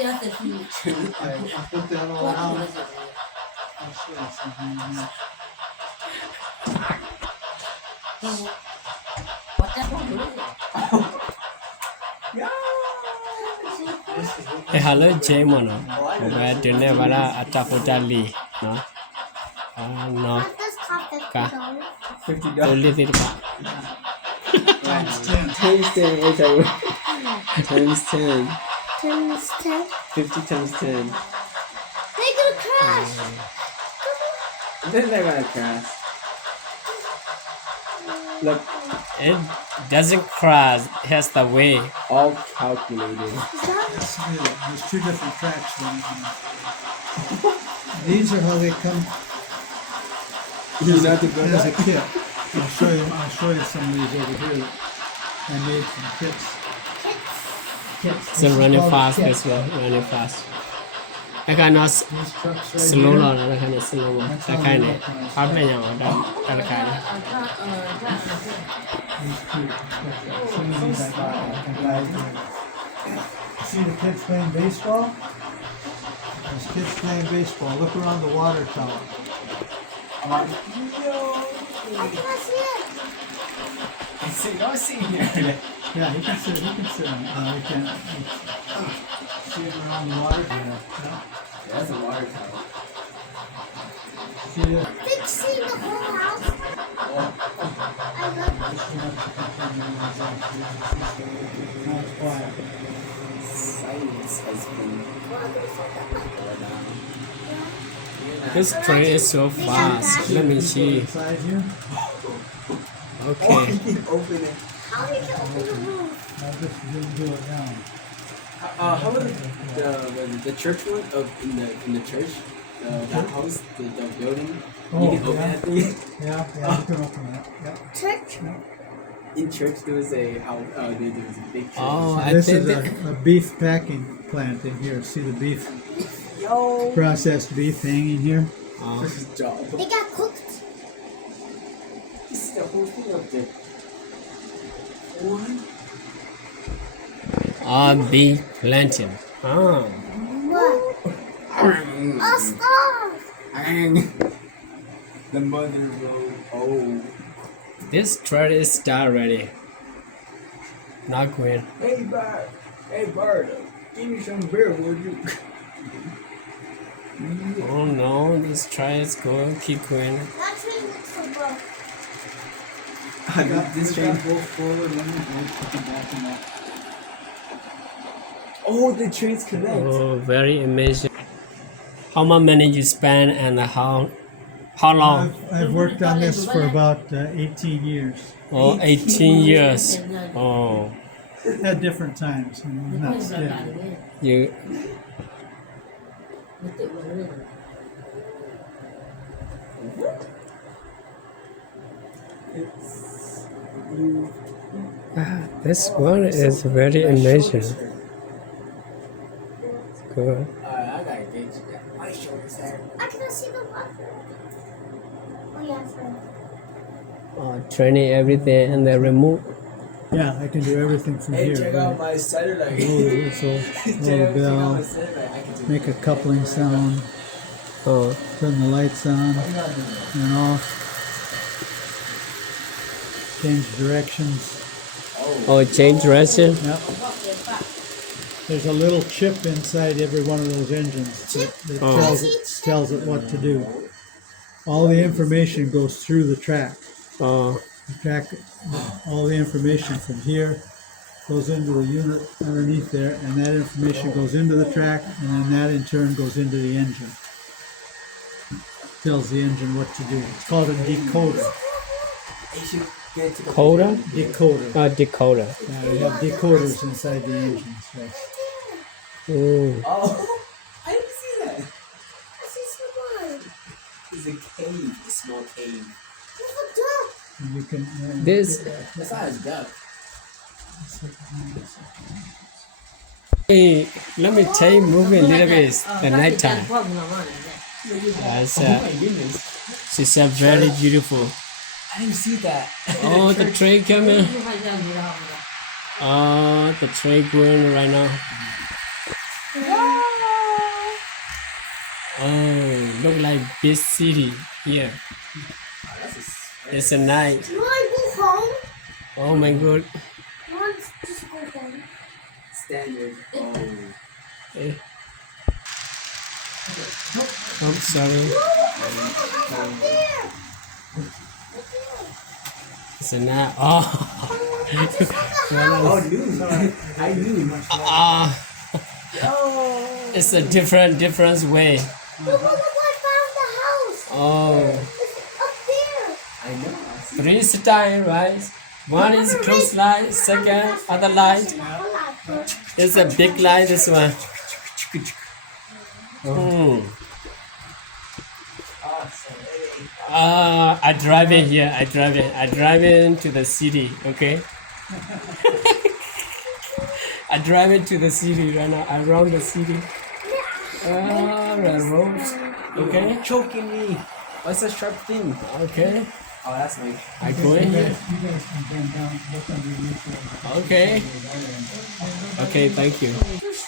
I put that all out. I'll show you something in a minute. hello Jamon ba dinne bala atapotali no no ka $50. tolli tirka Times 10. What's that? Times 10. Times 10. 50 times 10. They're gonna crash. Then they're gonna crash. Look, it doesn't crash here's the way all calculated. Yes, there's two different tracks. These are how they come You know to go as a down? kit. I'll show you some of these over here. I made some kits. Kits. so running fast as well running fast I cannot These trucks right slow here. down I cannot slow down That's that how kind they of look when I how start. many hours that kind These two. Some of these I got. I can buy here. See the kids playing baseball? There's kids playing baseball. Look around the water tower. I cannot see it. See here. Yeah, he can sit. He can sit on it. No, he can't. See it around the water. Yeah. That's a water tower. See it. Fixing the whole house. I love Not quiet. Silence has been this train is so fast let me see Inside here. okay open it. how you can open the roof. Now this didn't do it now. How about the church one in the church? That house, the building. Oh, You can open yeah. that thing. Yeah, you can open that. Yeah. Church. In church there was a big church. oh I This think is a beef packing plant in here. See the beef, Yo, processed beef hanging here. this is job. They got cooked. This is the whole thing up there. What? big planting What? Oh, stop. The mother road. Oh. this train is start ready not going Hey bird, give me some beer, would you? oh no this train is going keep going That tree looks so broke. This train. Go forward and then put it back in that. Oh, the trains connect. oh very amazing how much money you spend and how long I've worked on this for about 18 years. oh 18 years oh At different times. Not steady. you this one is very amazing good I gotta get you that. My shoulder's there. I cannot see the water. Oh, yeah, sorry. training everything and then remove Yeah, I can do everything from Hey, here. check out my satellite. Roll the whistle, roll the bell, make a coupling sound, oh turn the lights on and off, change directions. oh change direction Yep. There's a little chip inside every one of those engines that Oh. tells it what to do. All the information goes through the track. oh The track, all the information from here goes into the unit underneath there, and that information goes into the track, and then that in turn goes into the engine. Tells the engine what to do. It's called a decoder. coda Decoder. decoder Yeah, we have decoders inside the engines. Yes. Oh, I didn't see that. I see someone. It's a cave, a small cave. There's a duck. And you can. This- That's not a duck. hey let me tell you moving a little bit the night time Oh my goodness. she said very beautiful I didn't see that. oh the train coming oh the train going right now Wow. Oh, look like big city here. It's a night. You want to go home? Oh my god. You want to just go home? Standard. Oh. Eh. I'm sorry. Up there. It's a night. Oh. Oh, dude. I knew. Ah. Oh. It's a different way. Look, look, I found the house. Oh. It's up there. I know. I see. 3 style, right? One is close light, second other light. It's a big light, this one. Oh. I drive in here. I drive into the city. Okay. I drive into the city right now. Around the city. The roads. Okay. Choking me. What's that sharp thing? Okay. Oh, that's nice. I go in here. You guys can bend down, look underneath. Okay. Okay. Thank you. There's